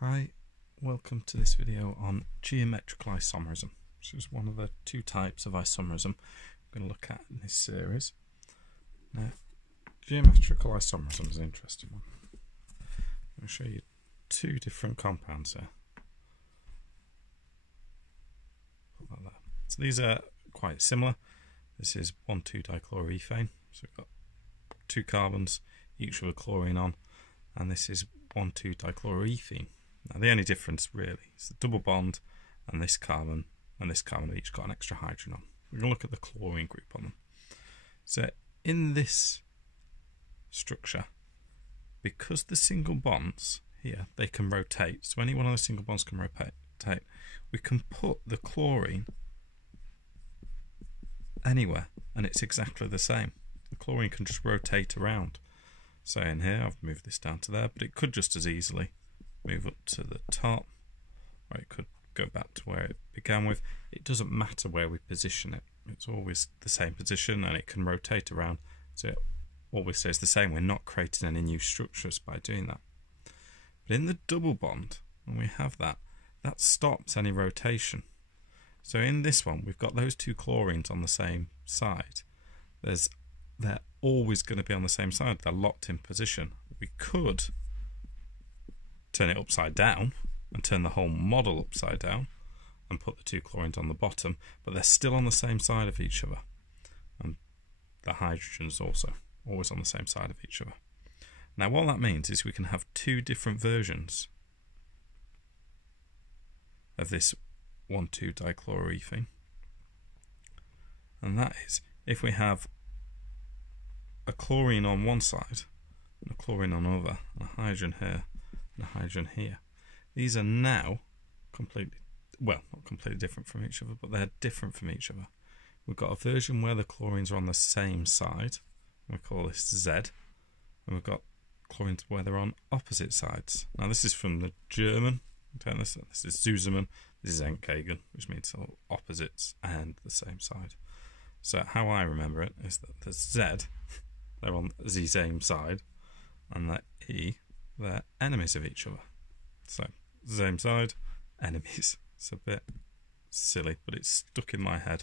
Hi, welcome to this video on geometrical isomerism. This is one of the two types of isomerism we're going to look at in this series. Now, geometrical isomerism is an interesting one. I'm going to show you two different compounds here. Like that. So these are quite similar. This is 1,2-dichloroethane. So we've got two carbons, each with a chlorine on, and this is 1,2-dichloroethene. Now the only difference really is the double bond and this carbon have each got an extra hydrogen on. We're going to look at the chlorine group on them. So in this structure, because the single bonds here, they can rotate, so any one of the single bonds can rotate, we can put the chlorine anywhere and it's exactly the same. The chlorine can just rotate around. So in here, I've moved this down to there, but it could just as easily move up to the top, or it could go back to where it began with. It doesn't matter where we position it. It's always the same position and it can rotate around, so it always stays the same. We're not creating any new structures by doing that. But in the double bond, when we have that, that stops any rotation. So in this one, we've got those two chlorines on the same side. They're always going to be on the same side. They're locked in position. We could turn it upside down and turn the whole model upside down and put the two chlorines on the bottom, but they're still on the same side of each other. And the hydrogen's also always on the same side of each other. Now what that means is we can have two different versions of this 1,2-dichloroethane. And that is, if we have a chlorine on one side and a chlorine on the other, and a hydrogen here and a hydrogen here, these are now completely, well, not completely different from each other, but they're different from each other. We've got a version where the chlorines are on the same side, and we call this Z, and we've got chlorines where they're on opposite sides. Now this is from the German. This is Zusammen, this is Entgegen, which means all opposites and the same side. So how I remember it is that the Z, they're on the same side, and the E, they're enemies of each other. So same side, enemies. It's a bit silly, but it's stuck in my head,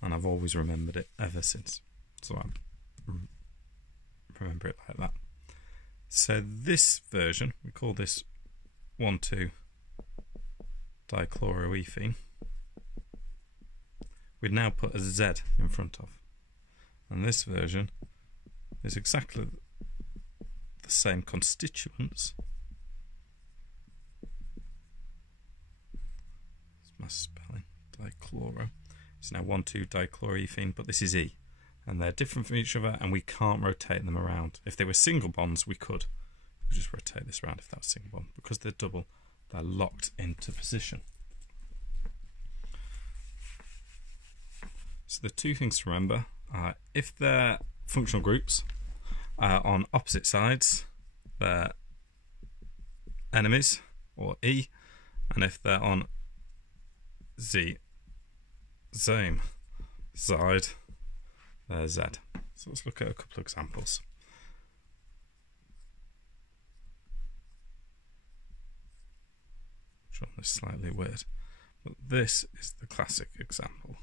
and I've always remembered it ever since. So I remember it like that. So this version, we call this 1,2-dichloroethane. We'd now put a Z in front of. And this version is exactly the same constituents. That's my spelling. Dichloro. It's now 1,2-dichloroethane, but this is E. And they're different from each other, and we can't rotate them around. If they were single bonds, we could. We just rotate this around if that was single bond. Because they're double, they're locked into position. So the two things to remember are, if they're functional groups on opposite sides, they're enemies, or E, and if they're on the same side, they're Z. So let's look at a couple of examples. I'm sure this is slightly weird, but this is the classic example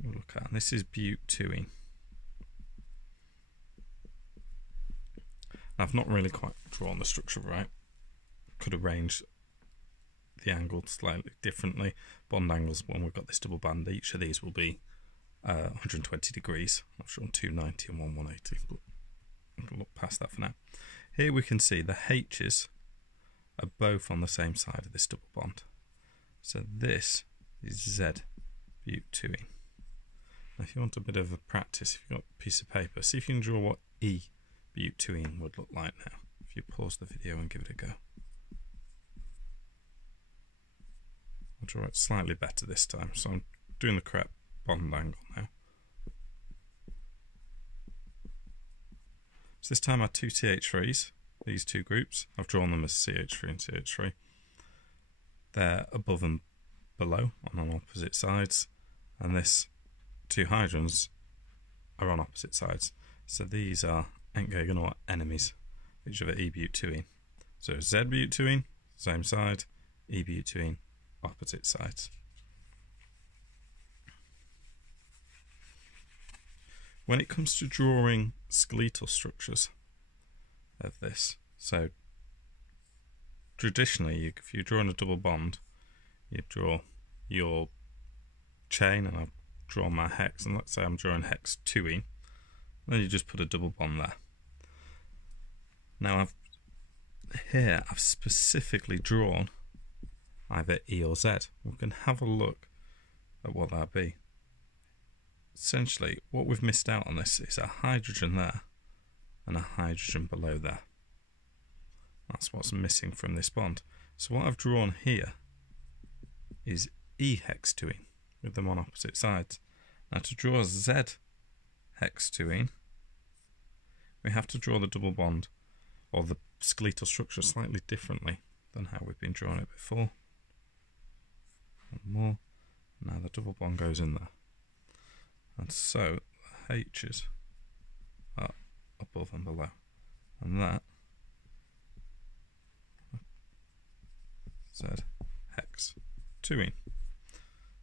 we'll look at, and this is butene. I've not really quite drawn the structure right. Could arrange the angle slightly differently. Bond angles, when we've got this double band, each of these will be 120 degrees. I've drawn 290 and 180, but I'm going to look past that for now. Here we can see the H's are both on the same side of this double bond. So this is Z butene. Now if you want a bit of a practice, if you've got a piece of paper, see if you can draw what E butene would look like now. If you pause the video and give it a go. I'll draw it slightly better this time, so I'm doing the correct bond angle now. So this time I have two CH3s, these two groups. I've drawn them as CH3 and CH3. They're above and below on opposite sides, and this two hydrogens are on opposite sides. So these are Entgegen, or enemies, each other, E butene. So Z-butene, same side, E-butene, opposite sides. When it comes to drawing skeletal structures of this, so traditionally, if you're drawing a double bond, you draw your chain, and I've drawn my hex, and let's say I'm drawing hex 2e, then you just put a double bond there. Now I've specifically drawn either E or Z. We can have a look at what that'd be. Essentially, what we've missed out on this is a hydrogen there and a hydrogen below there. That's what's missing from this bond. So what I've drawn here is E hextuene with them on opposite sides. Now to draw Z hextuene, we have to draw the double bond or the skeletal structure slightly differently than how we've been drawing it before. One more. Now the double bond goes in there. And so the H's are above and below. And that Z hex 2e.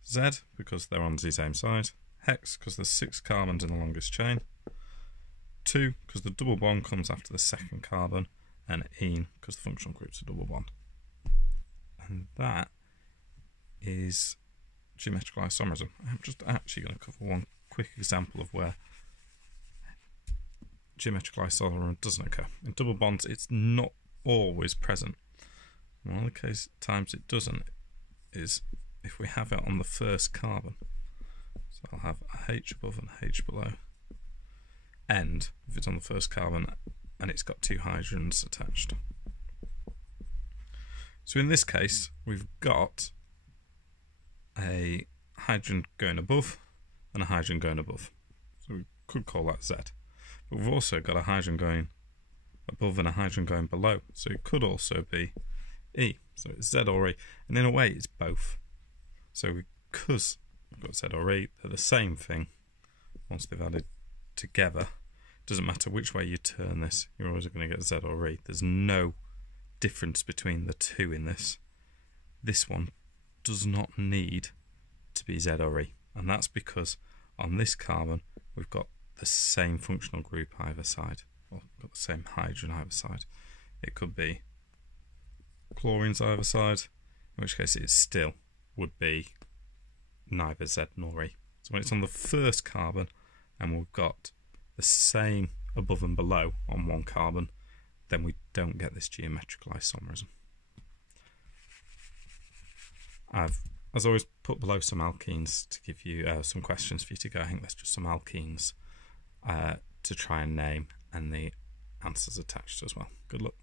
Z because they're on the same side. Hex because there's 6 carbons in the longest chain. 2 because the double bond comes after the second carbon. And ene because the functional group's a double bond. And that is geometrical isomerism. I'm just actually going to cover one quick example of where geometrical isomerism doesn't occur. In double bonds, it's not always present. One of the times it doesn't is if we have it on the first carbon. So I'll have a H above and a H below. And if it's on the first carbon and it's got 2 hydrogens attached. So in this case, we've got a hydrogen going above and a hydrogen going above. So we could call that Z. But we've also got a hydrogen going above and a hydrogen going below. So it could also be E. So it's Z or E. And in a way, it's both. So because we've got Z or E, they're the same thing once they've added together. It doesn't matter which way you turn this, you're always going to get Z or E. There's no difference between the two in this. This one does not need to be Z or E. And that's because on this carbon, we've got the same functional group either side. Or we've got the same hydrogen either side. It could be chlorines either side, in which case it still would be neither Z nor E. So when it's on the first carbon and we've got the same above and below on one carbon, then we don't get this geometrical isomerism. I've, as always, put below some alkenes to give you some questions for you to go. I think there's just some alkenes to try and name, and the answers attached as well. Good luck.